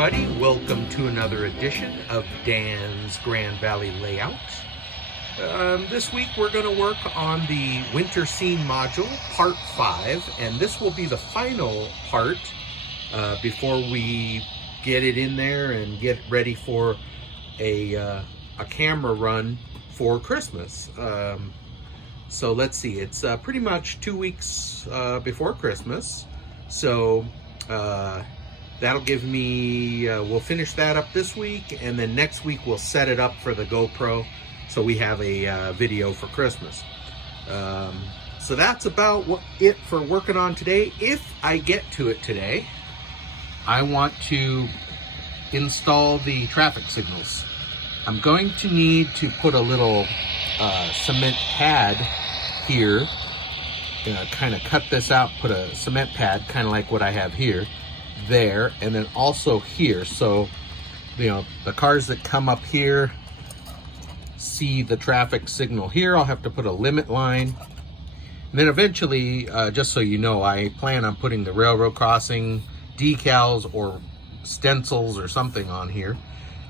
everybody. Welcome to another edition of Dan's Grand Valley Layout. This week we're going to work on the winter scene module, part 5, and this will be the final part before we get it in there and get ready for a camera run for Christmas. So let's see, it's pretty much 2 weeks before Christmas, so that'll give me, we'll finish that up this week, and then next week we'll set it up for the GoPro so we have a video for Christmas. So that's about it for working on today. If I get to it today, I want to install the traffic signals. I'm going to need to put a little cement pad here, kind of cut this out, put a cement pad, kind of like what I have here, there, and then also here, so the cars that come up here see the traffic signal here. I'll have to put a limit line, and then eventually, just so you know, I plan on putting the railroad crossing decals or stencils or something on here,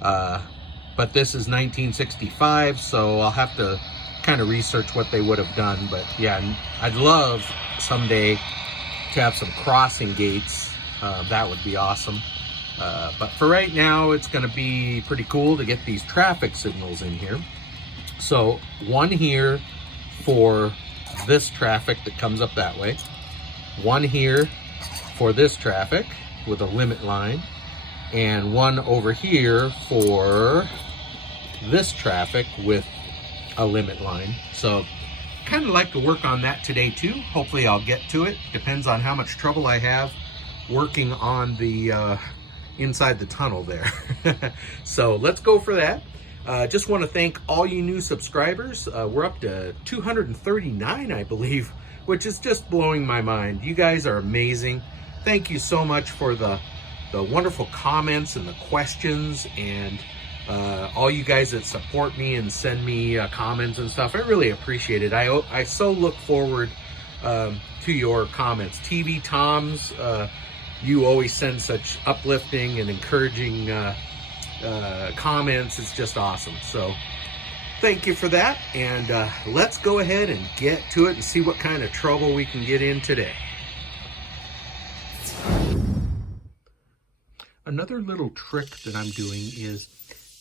but this is 1965, so I'll have to kind of research what they would have done. But yeah, I'd love someday to have some crossing gates. That would be awesome. But for right now, it's going to be pretty cool to get these traffic signals in here. So one here for this traffic that comes up that way. One here for this traffic with a limit line. And one over here for this traffic with a limit line. So kind of like to work on that today too. Hopefully I'll get to it. Depends on how much trouble I have working on the inside the tunnel there. So let's go for that. Just want to thank all you new subscribers. We're up to 239, I believe, which is just blowing my mind. You guys are amazing. Thank you so much for the wonderful comments and the questions, and all you guys that support me and send me comments and stuff. I really appreciate it. I so look forward to your comments. TV Toms, you always send such uplifting and encouraging comments. It's just awesome. So thank you for that, and let's go ahead and get to it and see what kind of trouble we can get in today. Another little trick that I'm doing is,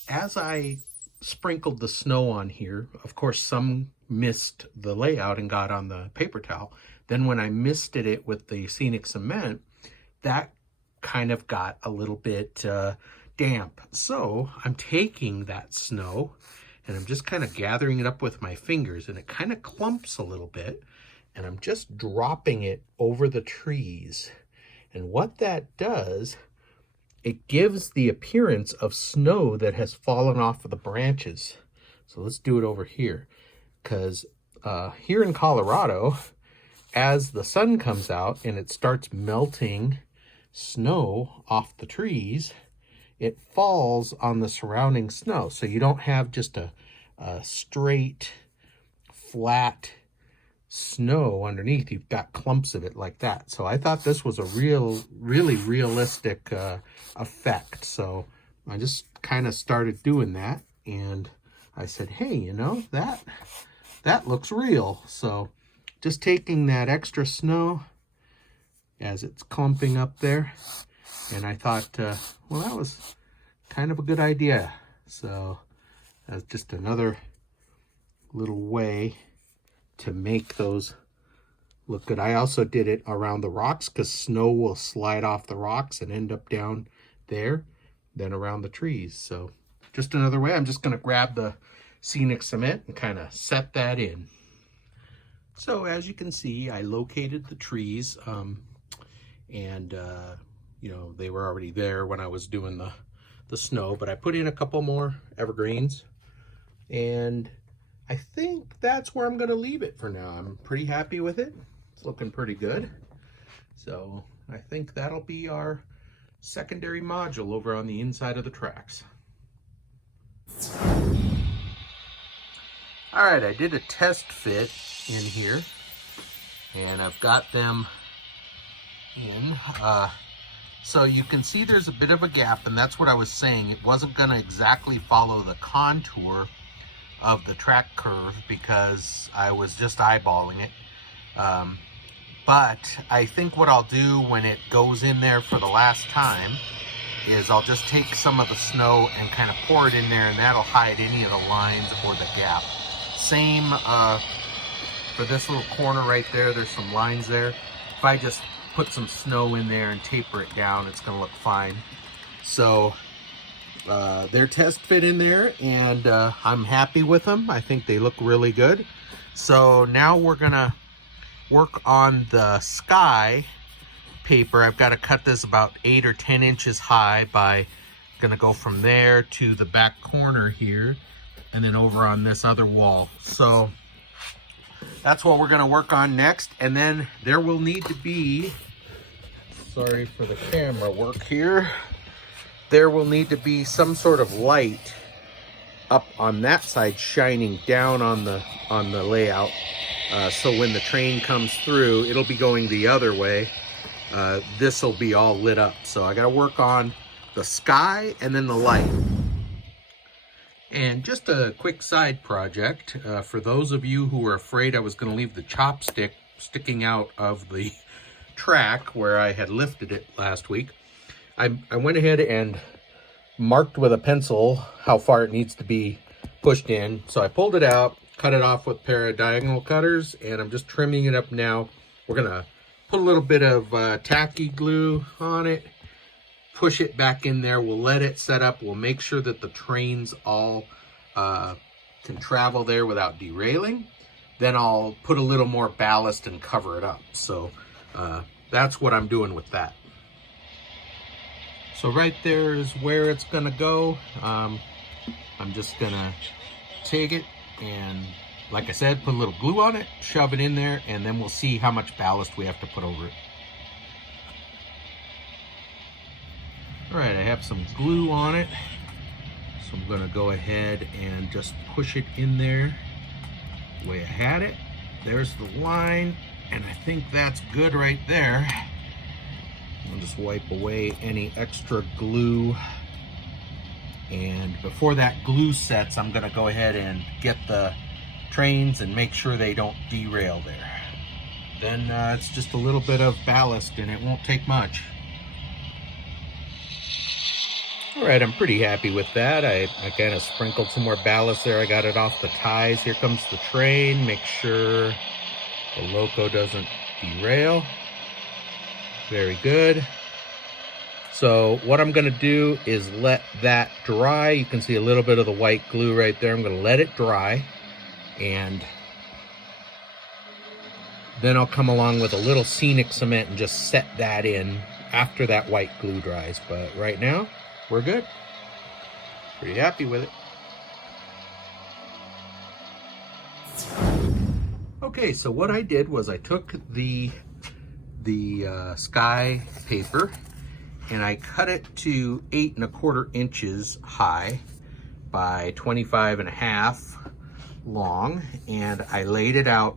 as I sprinkled the snow on here, of course some missed the layout and got on the paper towel. Then when I misted it with the scenic cement, that kind of got a little bit damp. So I'm taking that snow and I'm just kind of gathering it up with my fingers, and it kind of clumps a little bit, and I'm just dropping it over the trees. And what that does, it gives the appearance of snow that has fallen off of the branches. So let's do it over here, because here in Colorado, as the sun comes out and it starts melting snow off the trees, it falls on the surrounding snow. So you don't have just a straight, flat snow underneath. You've got clumps of it like that. So I thought this was a really realistic effect. So I just kind of started doing that, and I said, hey, that looks real. So just taking that extra snow as it's clumping up there, and I thought, well, that was kind of a good idea. So that's just another little way to make those look good. I also did it around the rocks, because snow will slide off the rocks and end up down there, then around the trees. So just another way. I'm just going to grab the scenic cement and kind of set that in. So as you can see, I located the trees, and they were already there when I was doing the snow, but I put in a couple more evergreens, and I think that's where I'm going to leave it for now. I'm pretty happy with it. It's looking pretty good. So I think that'll be our secondary module over on the inside of the tracks. All right, I did a test fit in here, and I've got them in. So you can see there's a bit of a gap, and that's what I was saying. It wasn't going to exactly follow the contour of the track curve because I was just eyeballing it. But I think what I'll do when it goes in there for the last time is I'll just take some of the snow and kind of pour it in there, and that'll hide any of the lines or the gap. Same for this little corner right there, there's some lines there. If I just put some snow in there and taper it down, it's gonna look fine. So they're test fit in there, and I'm happy with them. I think they look really good. So now we're gonna work on the sky paper. I've got to cut this about 8 or 10 inches high. Gonna go from there to the back corner here, and then over on this other wall. So that's what we're gonna work on next. And then there will need to be, sorry for the camera work here, there will need to be some sort of light up on that side shining down on the layout. So when the train comes through, it'll be going the other way. This will be all lit up. So I got to work on the sky and then the light. And just a quick side project, for those of you who were afraid I was going to leave the chopstick sticking out of the track where I had lifted it last week, I went ahead and marked with a pencil how far it needs to be pushed in. So I pulled it out, cut it off with a pair of diagonal cutters, and I'm just trimming it up now. We're going to put a little bit of tacky glue on it, push it back in there. We'll let it set up. We'll make sure that the trains all can travel there without derailing. Then I'll put a little more ballast and cover it up. So that's what I'm doing with that. So right there is where it's gonna go. I'm just gonna take it and, like I said, put a little glue on it, shove it in there, and then we'll see how much ballast we have to put over it. All right, I have some glue on it. So I'm gonna go ahead and just push it in there the way I had it. There's the line, and I think that's good right there. I'll just wipe away any extra glue. And before that glue sets, I'm gonna go ahead and get the trains and make sure they don't derail there. Then it's just a little bit of ballast, and it won't take much. All right, I'm pretty happy with that. I kind of sprinkled some more ballast there. I got it off the ties. Here comes the train. Make sure the loco doesn't derail. Very good. So what I'm going to do is let that dry. You can see a little bit of the white glue right there. I'm going to let it dry, and then I'll come along with a little scenic cement and just set that in after that white glue dries. But right now, we're good. Pretty happy with it. Okay, so what I did was I took the sky paper and I cut it to 8 1/4 inches high by 25.5 long, and I laid it out.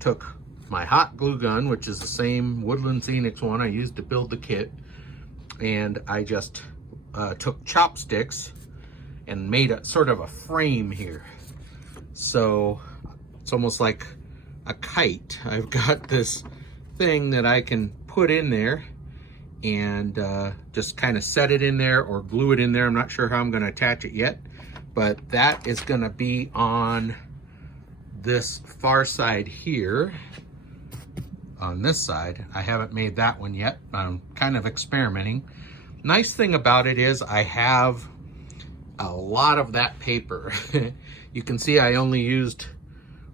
Took my hot glue gun, which is the same Woodland Scenics one I used to build the kit, and I just took chopsticks and made a sort of a frame here. So it's almost like a kite. I've got this thing that I can put in there and just kind of set it in there or glue it in there. I'm not sure how I'm going to attach it yet, but that is going to be on this far side here. On this side, I haven't made that one yet. I'm kind of experimenting. Nice thing about it is I have a lot of that paper. You can see I only used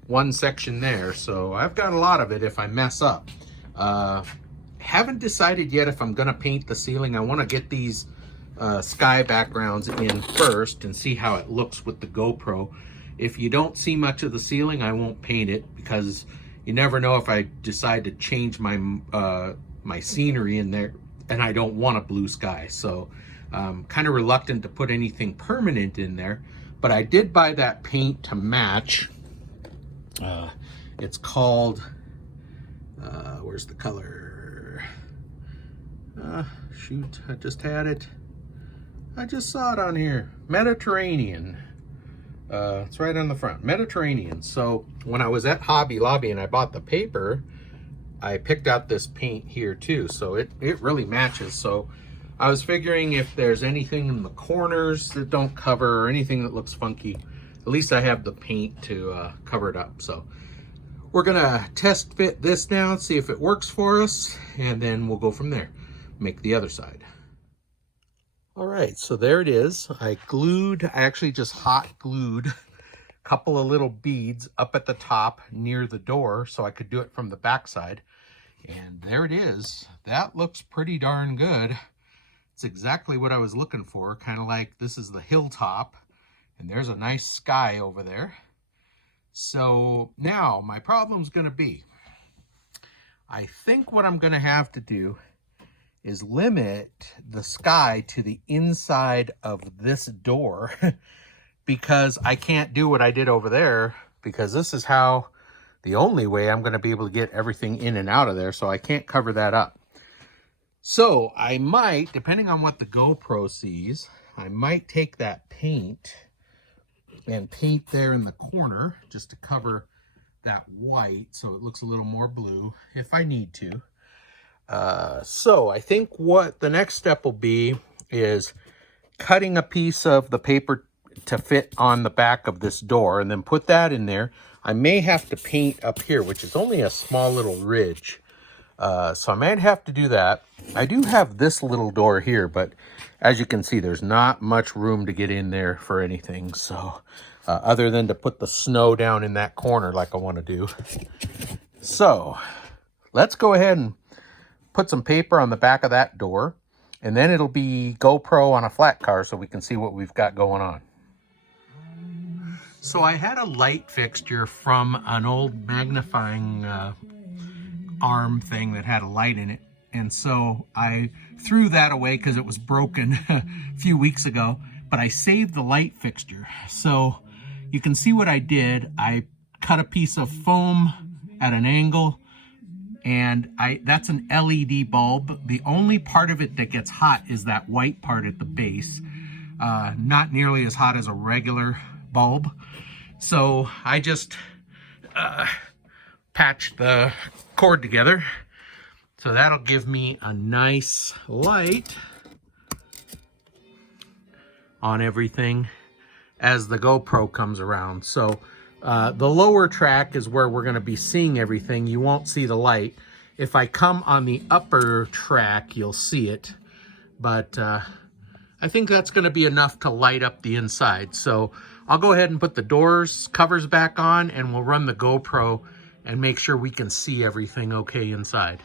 one section there, so I've got a lot of it if I mess up. Haven't decided yet if I'm gonna paint the ceiling. I wanna get these sky backgrounds in first and see how it looks with the GoPro. If you don't see much of the ceiling, I won't paint it, because you never know if I decide to change my my scenery in there and I don't want a blue sky. So I'm kind of reluctant to put anything permanent in there, but I did buy that paint to match. It's called, where's the color? Shoot, I just had it. I just saw it on here. Mediterranean. It's right on the front. Mediterranean. So when I was at Hobby Lobby and I bought the paper, I picked out this paint here too. So it really matches. So I was figuring if there's anything in the corners that don't cover or anything that looks funky, at least I have the paint to cover it up. So we're gonna test fit this now, see if it works for us, and then we'll go from there. Make the other side. All right, so there it is. I actually just hot glued a couple of little beads up at the top near the door so I could do it from the back side. And there it is. That looks pretty darn good. It's exactly what I was looking for, kind of like this is the hilltop, and there's a nice sky over there. So now my problem's gonna be, I think what I'm gonna have to do is limit the sky to the inside of this door because I can't do what I did over there, because this is the only way I'm gonna be able to get everything in and out of there, so I can't cover that up. So I might, depending on what the GoPro sees, I might take that paint and paint there in the corner just to cover that white so it looks a little more blue if I need to. So I think what the next step will be is cutting a piece of the paper to fit on the back of this door and then put that in there. I may have to paint up here, which is only a small little ridge. So I might have to do that. I do have this little door here, but as you can see, there's not much room to get in there for anything. So other than to put the snow down in that corner like I want to do. So let's go ahead and put some paper on the back of that door, and then it'll be GoPro on a flat car so we can see what we've got going on. So I had a light fixture from an old magnifying arm thing that had a light in it, and so I threw that away because it was broken a few weeks ago, but I saved the light fixture. So you can see what I did. I cut a piece of foam at an angle, and that's an LED bulb. The only part of it that gets hot is that white part at the base. Not nearly as hot as a regular bulb. So I just patched the cord together. So that'll give me a nice light on everything as the GoPro comes around. So the lower track is where we're going to be seeing everything. You won't see the light. If I come on the upper track, you'll see it. But I think that's going to be enough to light up the inside. So I'll go ahead and put the doors covers back on, and we'll run the GoPro and make sure we can see everything okay inside.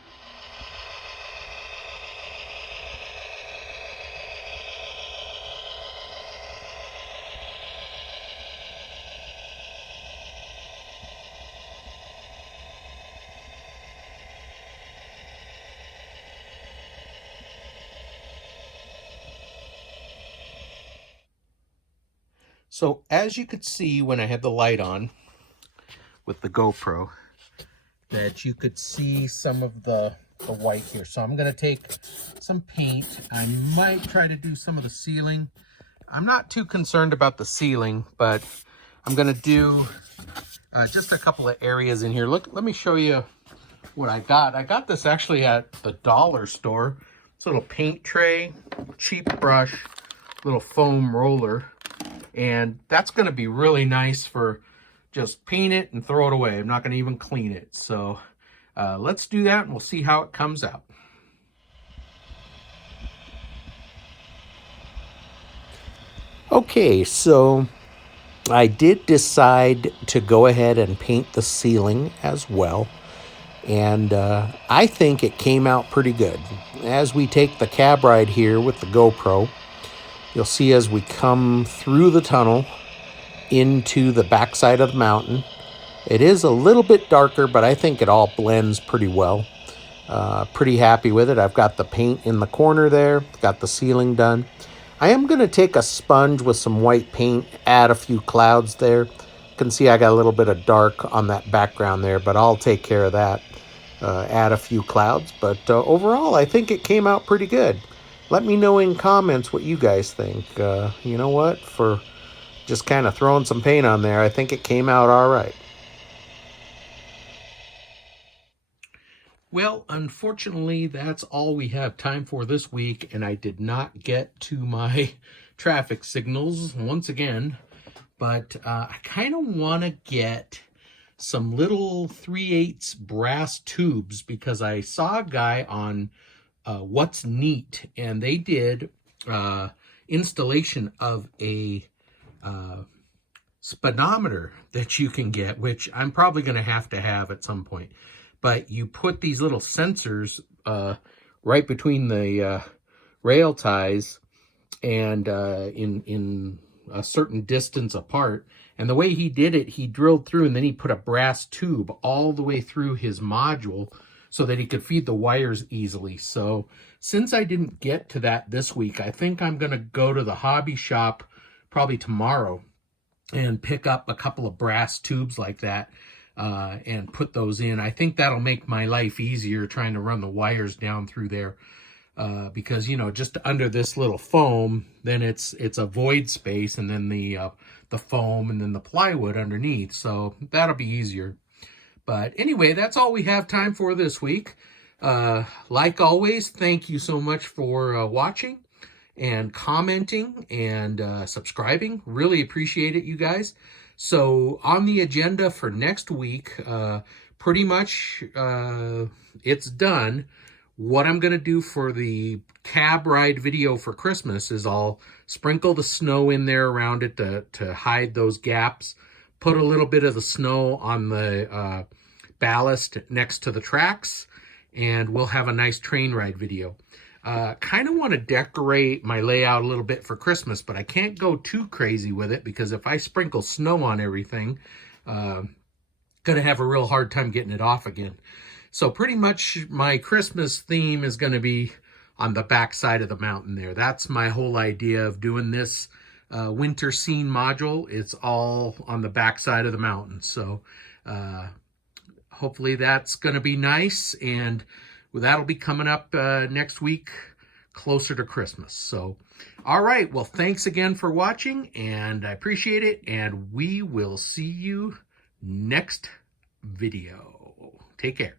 So as you could see when I had the light on with the GoPro, that you could see some of the white here. So I'm going to take some paint. I might try to do some of the ceiling. I'm not too concerned about the ceiling, but I'm going to do just a couple of areas in here. Look, let me show you what I got. I got this actually at the dollar store. It's a little paint tray, cheap brush, little foam roller. And that's going to be really nice for just paint it and throw it away. I'm not going to even clean it. So let's do that and we'll see how it comes out. Okay, so I did decide to go ahead and paint the ceiling as well. And I think it came out pretty good. As we take the cab ride here with the GoPro, you'll see as we come through the tunnel into the backside of the mountain, it is a little bit darker, but I think it all blends pretty well. Pretty happy with it. I've got the paint in the corner there, got the ceiling done. I am going to take a sponge with some white paint, add a few clouds there. You can see I got a little bit of dark on that background there, but I'll take care of that. add a few clouds. But overall, I think it came out pretty good. Let me know in comments what you guys think. You know what? For just kind of throwing some paint on there, I think it came out all right. Well, unfortunately, that's all we have time for this week, and I did not get to my traffic signals once again, but I kind of want to get some little 3/8 brass tubes because I saw a guy on What's Neat, and they did installation of a speedometer that you can get, which I'm probably going to have at some point. But you put these little sensors right between the rail ties and in a certain distance apart. And the way he did it, he drilled through and then he put a brass tube all the way through his module so that he could feed the wires easily. So since I didn't get to that this week, I think I'm going to go to the hobby shop probably tomorrow and pick up a couple of brass tubes like that and put those in. I think that'll make my life easier trying to run the wires down through there because, you know, just under this little foam, then it's a void space, and then the foam and then the plywood underneath. So that'll be easier. But anyway, that's all we have time for this week. Like always, thank you so much for watching and commenting and subscribing. Really appreciate it, you guys. So on the agenda for next week, pretty much it's done. What I'm going to do for the cab ride video for Christmas is I'll sprinkle the snow in there around it to hide those gaps, put a little bit of the snow on the ballast next to the tracks, and we'll have a nice train ride video. Kind of want to decorate my layout a little bit for Christmas, but I can't go too crazy with it because if I sprinkle snow on everything, gonna have a real hard time getting it off again. So pretty much my Christmas theme is going to be on the back side of the mountain there. That's my whole idea of doing this winter scene module. It's all on the back side of the mountain. So hopefully that's going to be nice, and that'll be coming up next week, closer to Christmas. So, all right. Well, thanks again for watching, and I appreciate it. And we will see you next video. Take care.